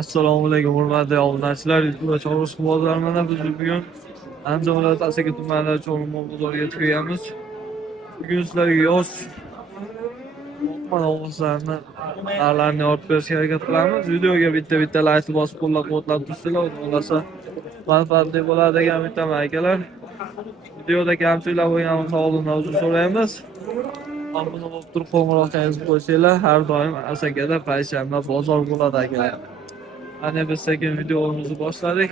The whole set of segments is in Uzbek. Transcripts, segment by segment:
Assalomu alaykum hurmatli obunachilar. YouTube Chorvoq bozoridan biz bugun Andijon viloyati Asaka tumanida Chorvoq bozoriga chiqyapmiz. Bugun sizlarga yosh o'g'izlarni narxlarini yorib berishga harakat qilamiz. Videoga bitta like bosib qo'llab-quvvatlab tursanglar, bo'lmasa manfaatli bo'ladi degan bittaman akalar. Videoda kamchiliklar bo'lgan bo'lsa oldindan uzr so'raymiz. Obuna bo'lib turib qo'ng'iroqchangizni qo'ysanglar, har doim Asakada payshanba bozor bo'ladi akalar. Ana biz sekin videomizni boshladik.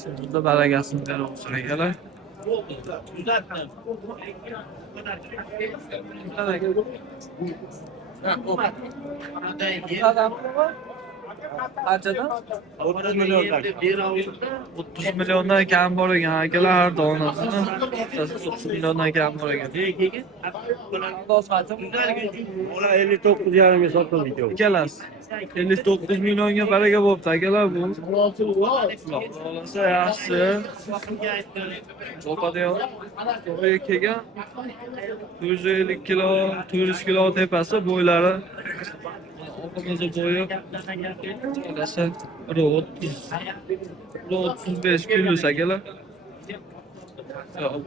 Şimdi barakasini beramiz akalar. Qanchadan? 30 milliondan. 30 milliondan kam bor ekan akalar, har donasini 30 milliondan kam bor ekan. Ona 59,5 ga sotildi. Ikkalasi 59 millionga baraka bo'pti akalar bu. Xolasa yaxshi. O'qadigan. To'g'ri kelgan 450 kilo, 400 kilo tepasi bo'ylari. Oqimizni bo'yi. Xolasa 35 plus akalar.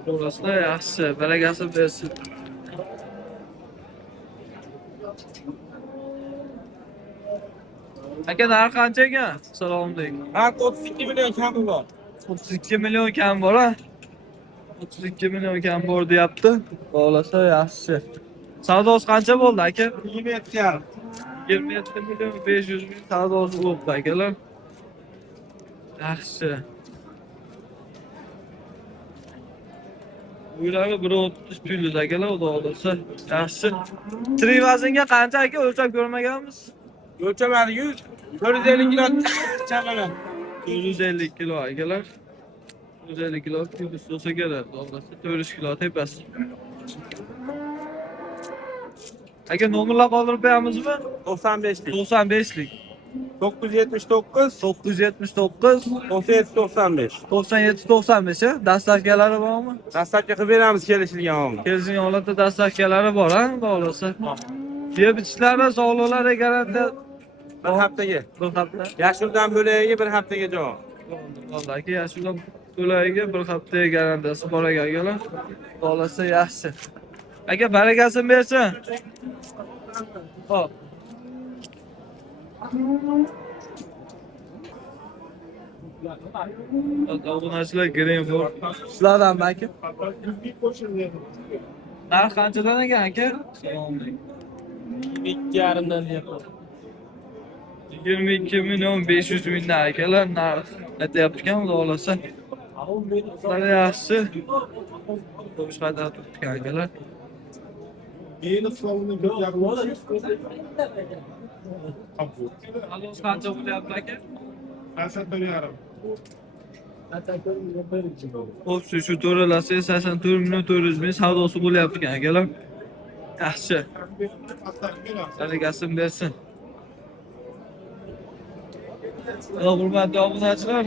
Xolasa yaxshi, barakasi bersin. Aka narx qancha ekan? Assalomu alaykum. Narx 32 million kami bor. 32 million kam bor ha? 32 million kam bor deyapti. Bo'lsa yaxshi. Savdosi qancha bo'ldi aka? 27,5. 27 million 500 ming savdosi bo'ldi akalar. Yaxshi. Buylari 130 plyus akalar, xudo xolasa. Yaxshi. Tri vaznga qancha aka o'lchab ko'rmaganmiz? O'lchamadi 450 kilo chaqaman. 450 kilo akalar. 450 kilo plyus bo'lsa kerak. Bo'lmasa 400 kilo tepasi. Aka nomerlar qoldirib qo'yamizmi? 95lik. 95lik. 979 979 9795. 9795 ha? Dastavkalari bormi? Dastlabki qilib beramiz kelishilgan holda. Kelishgan holatda dastavkalari bor ha, bo'lsa. Yeb ichishlari, sog'liqlari garantiya Bir haftaga. bir hafta. Yashildan bo'lagiga bir haftaga javob. Bo'ldi aka, yashildan to'lagiga bir haftaga garantiyasi bor ekan akalar. Bo'lsa yaxshi. Aka barakasini bersin. Xo'p. Obunachilar Greenford. Sizlardan aka? Narx qanchadan ekan aka? Assalomu alaykum. 2,5dan deyapman. 22 milyon 500 mingdan akalar narx aytyapti ekan, xudo xolasa. Sizlar yaxshi. To'g'ri qaytarib turibdi akalar. Alos qancha bo'lyapti aka? 84,5. Xo'p, shu to'ralasi 84 million 400 ming savdosi bo'lyapti ekan akalar. Yaxshi. Barakasini bersin. Hurmatli obunachilar,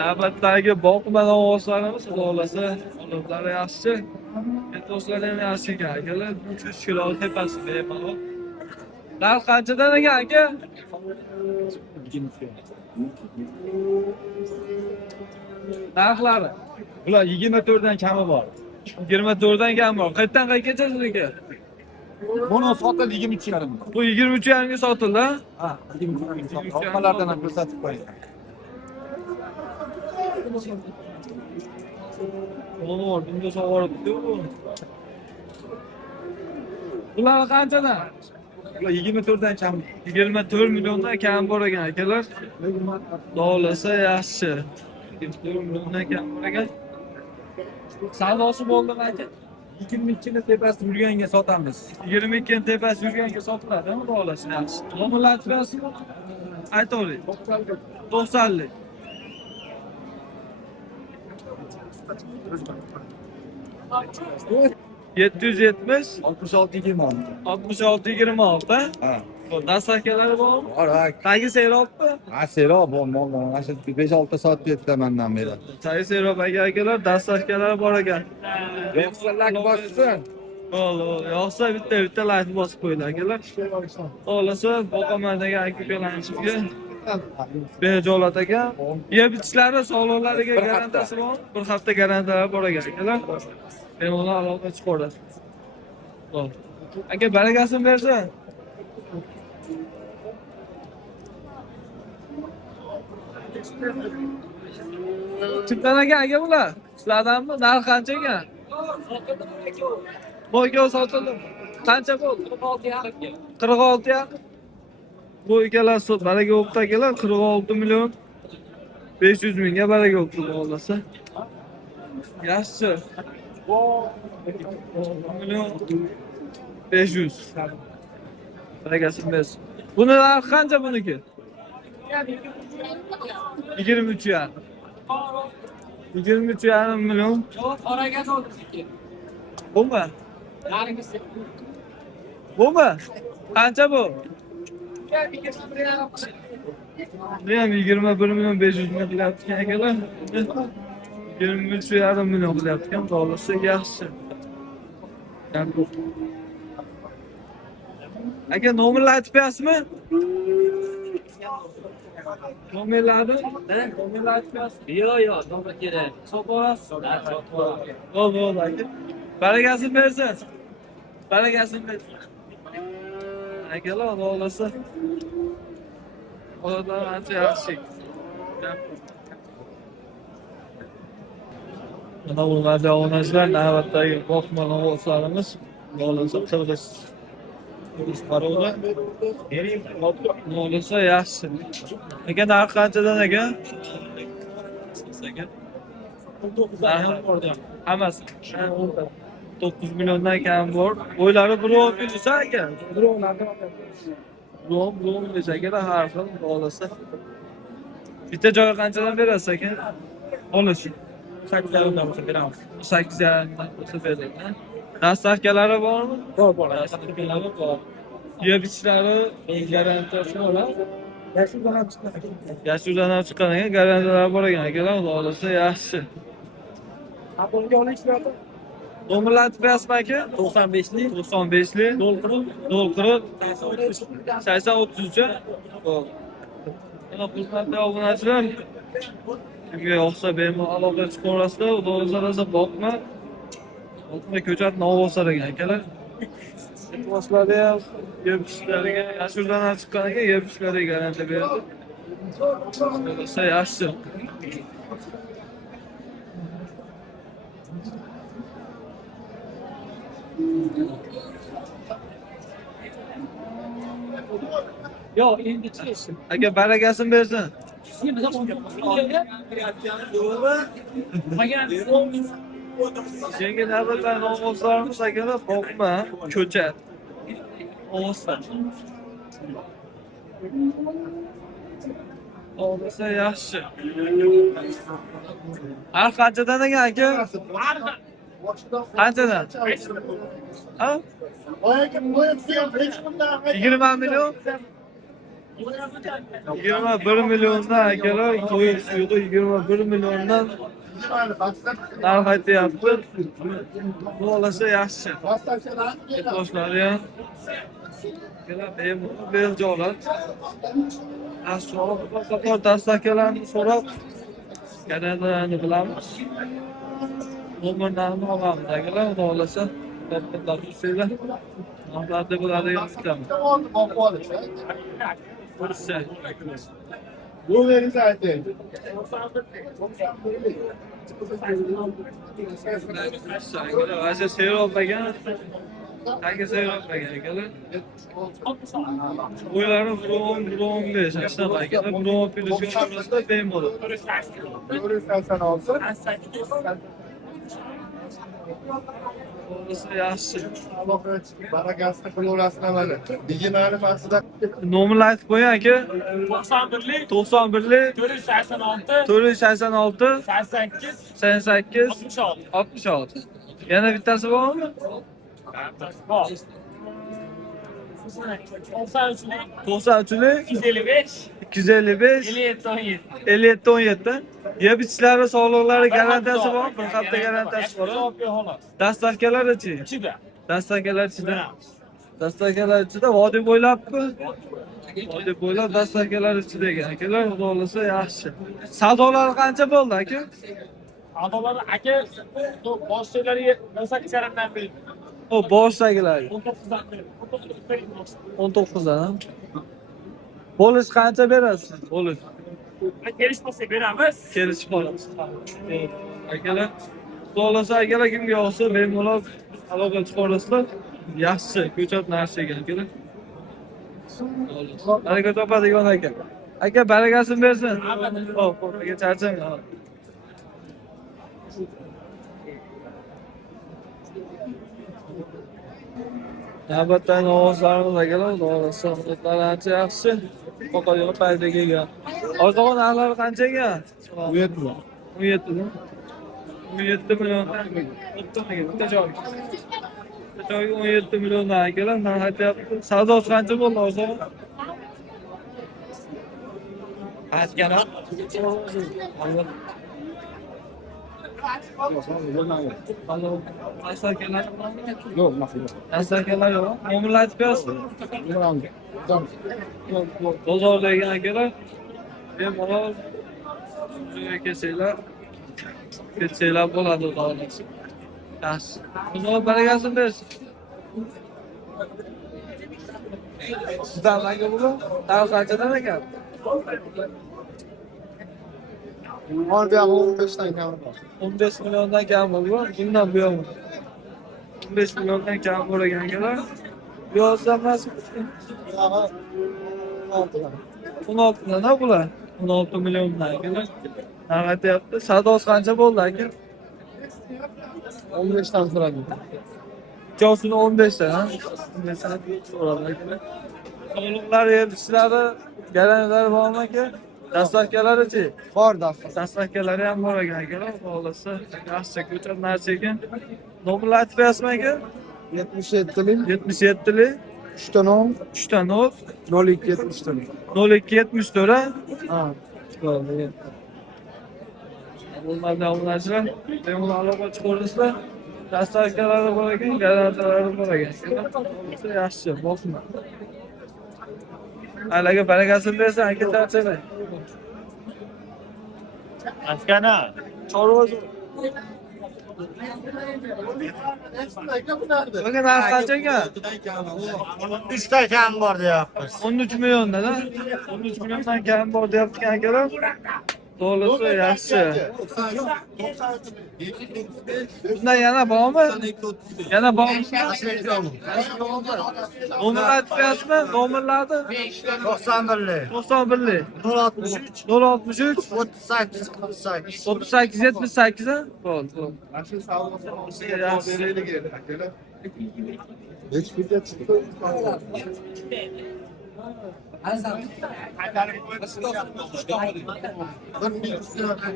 navbatdagi boqman ovozlarimiz xudo xolasa, olimlari yaxshi. Do'stlar ham yaxshi ekan akalar. 300 kilo tepasi bemalol. Narx qanchadan ekan aka? Narxlari Ular 24dan kami bor. 24 dan kam bor. Qayerdan qayergacha sizniki? Buni sotildi 23,5. Bu 23,5 ga sotildi ha? Ha, 23,5. Orqalardan ham ko'rsatib qo'ying. Oğlum, bunda sog'oribdi-ku. Bular qanchadan? Ular 24dan kam. 24 milliondan kam bor ekan akalar. Dolasa yaxshi. 24 milliondan kam bor ekan. Savdosi bo'ldimi aka? 22 ni tepasida yurganga sotamiz. 22 ni tepasi yurganga sotiladimi? Dolasa yaxshi. Nomerlarni berasizmi? Aytavering. 90lik. 770 66,26. 66 26 Ha. Dastavkalari bormi? Bor, ha. Tagi seropmi? Ha, sero bor, mana shu 5-6 soat ketdi mendan beri. Tagi serop akalar dastavkalari bor ekan. Yo'qsillar bossin. Bo'ldi. Yo'qsa bitta like bosib qo'yinglar akalar. Xohlasa boqamandagi aka-ukalarimizni bejolat ekan. Yeb ichishlari sog'liqlariga garantiyasi bor. Bir hafta garantiyalari bor ekan akalar. Bemalol aloqa chiqaradi. Bo'ldi. Aka barakasini bersin. Kimdan aka bular? Sizlardanmi? Narx qancha ekan? Boyga sotildi. Qancha bo'ldi? 46 yarim. Bu ikkalasi baraka bo'libdi akalar, 46 million 500 mingga baraka bo'libdi xohlasa. Yaxshi. 1 million 500. Barakasini bersin. Buni narxi qancha buniki? 23 yarim. 23 yarim million. Bumi? Bumi? Qancha bu? Bu ham 21 million 500 ming qilyapti akalar. 23 yarim million qilyapti ekan, xohlasa yaxshi. Aka nomerni aytib berasizmi? Nomerlarni? Nomerni aytib berasizmi? Yo'q, nomer kerak. Sotasiz? Bo'ldi, aka. Barakasini bersin. Barakasini bersin. Akalar, xohlasa odamlar ancha yaxshi. Mana bunlarga onachilar navbatdagi boqma novoslarimiz xohlasa qirg'iz qarovlar. Xohlasa yaxshi. Aka narx qanchadan aka? Hammasi 9 milliondan kam bor. Bo'ylari birov bilsa aka. Birov desa aka har xil xohlasa. Bitta joy qanchadan berasiz aka? Olish. 8,5 bo'lsa beramiz. 8,5 bo'lsa beramiz. Dastavkalari bormi? Bor. Dastavkalari bor. Yeb ichishlari garantiyasi bormi? Yashurdan ham chiqqan ekan, garantiyalari bor ekan akalar, xohlasa yaxshi. Abonga olishlardi. Nomerni aytib berasizmi aka? 95lik 040 8033. Bo'ldi. Mana hurmatli obunachilar, kimga yoqsa bemalol aloqa chiqarasizlar, xudo boqma. Boqma ko'chat novoslar ekan akalar. Boshlarda ham yeb ishlariga yashurdan ham chiqqan ekan, yeb ishlariga garantiya beradi. Bo'lsa yaxshi. Yo, endi chiqsin. Aka barakasini bersin. Yangi navbatdan ovozlarimiz akalar boqma, ko'chat. Ovozlar. Ovozlar yaxshi. Har qanchadan ekan aka? Qanchadan? Ha? 20 million? 21 milliondan akalar qo'yib suydi, 21 milliondan narx aytyapti. Xohlasa yaxshi. Boshlari ham bejolat. Qator dastavkalarni so'rab, kanallarni bilamiz. Nomerlarni olamiz akalar, xohlasa topib tursanglar. Narxlarda bo'ladigan kutamiz. Bu veri zaten. Aşağı seyir olmagan, hangi seyir olmagan akalar? Boyları 1.15 aşağı akalar, 1.15 arasında benim olur. Doğru istersen olsun. Orası yaxshi. Bana gazete florasına var. Dijital masada. Nomerni aytib qo'ying aka. 91'lik 91'lik 486 486 88 88 66 66. Yana bittasi bormi? Bak. 93'lik 93'lik 255 255 57 17 57 17. Yeb ichishlari sog'liqlari garantiyasi bor, bir hafta garantiyasi bor. Javob ber xolos. Dastavkalar-chi? Ichida. Dastakalar ichida. Dastakalar ichida vodiy bo'ylabmi? Vodiy bo'ylab dastakalar ichida ekan. Akalar, xudo xolasa yaxshi. Savdolar qancha bo'ldi aka? Adamlar aka boshliqlariga 18,5dan berdi. O boshdagilar 19dan berdi. 19 dan. Bo'lish qancha berasiz? Bo'lish. Kelishmasak beramiz. Kelishib qolamiz. Akalar, xudo xolasa akalar kimga yoqsa bemalol aloqa chiqarasizlar. Yaxshi, ko'chat narsa ekan akalar. Baraka topadigan aka. Aka barakasini bersin. Xo'p, aka charchamang. Navbatdagi ovozlarimiz akalar, xudo xolasa hududlar ancha yaxshi. Faqat yo'q payda kelgan. Orzug'on narxlari qancha ekan? 17 mi? 17 mi? 17 million. Bitta joy. Bitta joy 17 milliondan akalar, men aytyapti. Savdosi qancha bo'ldi orzug'on? Aytgani. Dastakalar. Yok, nasıl? Dastakalar yo'q. Nomerlar aytib berasiz? Bozordagi akalar bemalol kelsanglar bo'ladi, xudo xolasa. Yaxshi. Xudo barakasini bersin. Sizdan aka bu? Narx qanchadan ekan? Var bir 15 tane var. 15 milliondan kam bo'ldi. Bundan bu yo'q. 15 milliondan kam bo'lgan akalar. Yozda emasmi? 16 dan bular. 16 milliondan akalar. Narx aytyapti. Savdosi qancha bo'ldi aka? 15 tane so'radim. Ikkovsini 15 dan, ha? 15 dan so'radi akalar. Sog'liqlar yetishlari, garantilari bormi aka? Dastavkalari-chi? Var da. Dastavkalari ham bor ekan akalar. Xohlasa, yaxshi ko'chat narsa ekan. Nomerlar aytib berasizmi aka? 77'lik, 77lik 3 tane 10, 3 ta 0 02 74. 0274 ha? Ha. Bo'ldi. Bo'lmadi obunachilar. Bemalol aloqa chiqarsizlar. Dastavkalari bor ekan, garantilari bor ekan. Yaxshi, bo'lsin. Alaga barakasini bersin, aka tarchamang. Askana. Chorvozi. Bugün narx qancha ekan? 3 ta kam bor deyapmiz. 13 milliondan, ha? 13 milliondan kam bor deyapti akalar. To'g'risi yaxshi. Bundan yana bormi? Yana bormi? Nomerlar aytib berasizmi? Nomerlarni 91'lik. 91lik 063 063 38 48. 38 78 ha? Bo'ldi. Hiçbir de çıktı.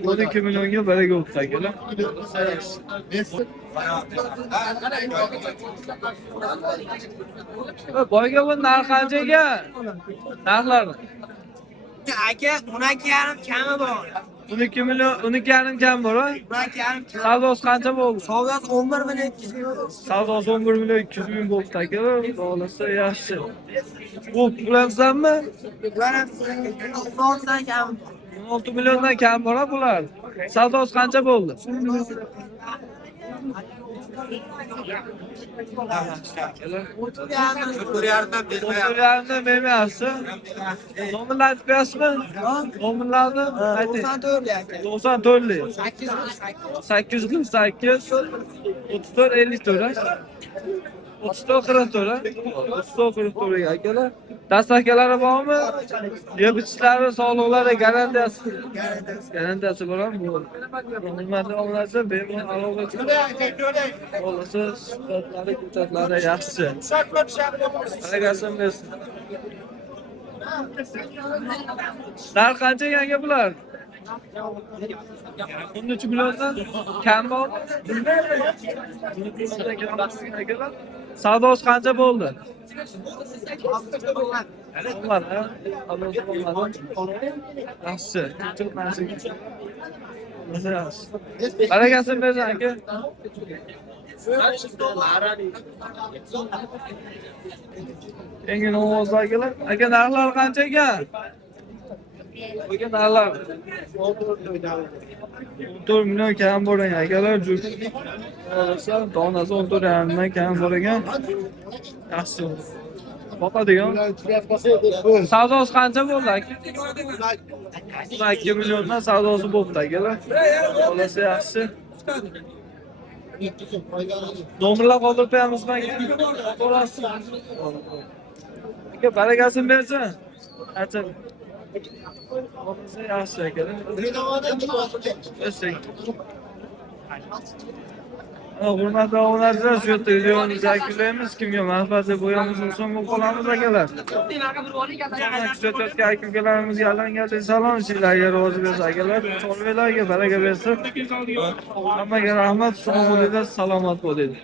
12 millionga baraka bo'ldi akalar. Boyga bu narx qancha ekan? Narxlari Aka 12,5 kami bor. 12 million, 12,5 kam bor, ha? 12,5 Savdosi qancha bo'ldi? savdosi 11 million 200 ming. Savdosi 11 million 200 ming bo'ldi akalar. Xohlasa yaxshi. Bu bularsanmi? Ular 16dan kam. 16 milliondan kam bor, ha bular. Savdosi qancha bo'ldi? Nomerlarni bermayapsiz. Nomerlarni aytib berasizmi? Nomerlarni ayting. 94 aka. 94lik 848 34 54 ha? 34 44 ha? 34 44 akalar. Dastavkalari bormi? Yeb ichishlari, sog'liqlari garantiyasi bormi? Hurmatli obunachilar, bemalol aloqa chiqarib. Xohlasa, sifatlari, ko'chatlari yaxshi. Barakasini bersin. Narx qancha ekan aka bular? 13 milliondan kam bormi? 13 milliondan kam akalar. Savdosi qancha bo'ldi? Olmadi, ha? Savdosi bo'lmadi. Yaxshi. Ko'p narsa. Barakasini bersin aka. Engin ovozlar kelar. Aka narxlar qancha ekan? Aka narxlar 14 million kam bo'lgan akalar. Donasi 14,5 million kam bo'lgan. Yaxshi. Boqadigan. Savdosi qancha bo'ldi aka? 2 milliondan savdosi bo'ldi akalar. Xolasi yaxshi. Nomerlar qoldirib qo'yamizmi aka? Bo'lasiz. Aka barakasini bersin. Acha. Xolasi yaxshi akalar. Hurmatli obunachilar, shu yerda videomizni yakunlaymiz. Kimga manfaatli bo'lganimizni so'nggi qolamiz akalar. Kuzatayotgan aka-ukalarimizga alangalik salom, sizlarga rozi bersin akalar. Chorvalarga baraka bersin. Hammaga rahmat, sog' bo'linglar, salomat bo'linglar.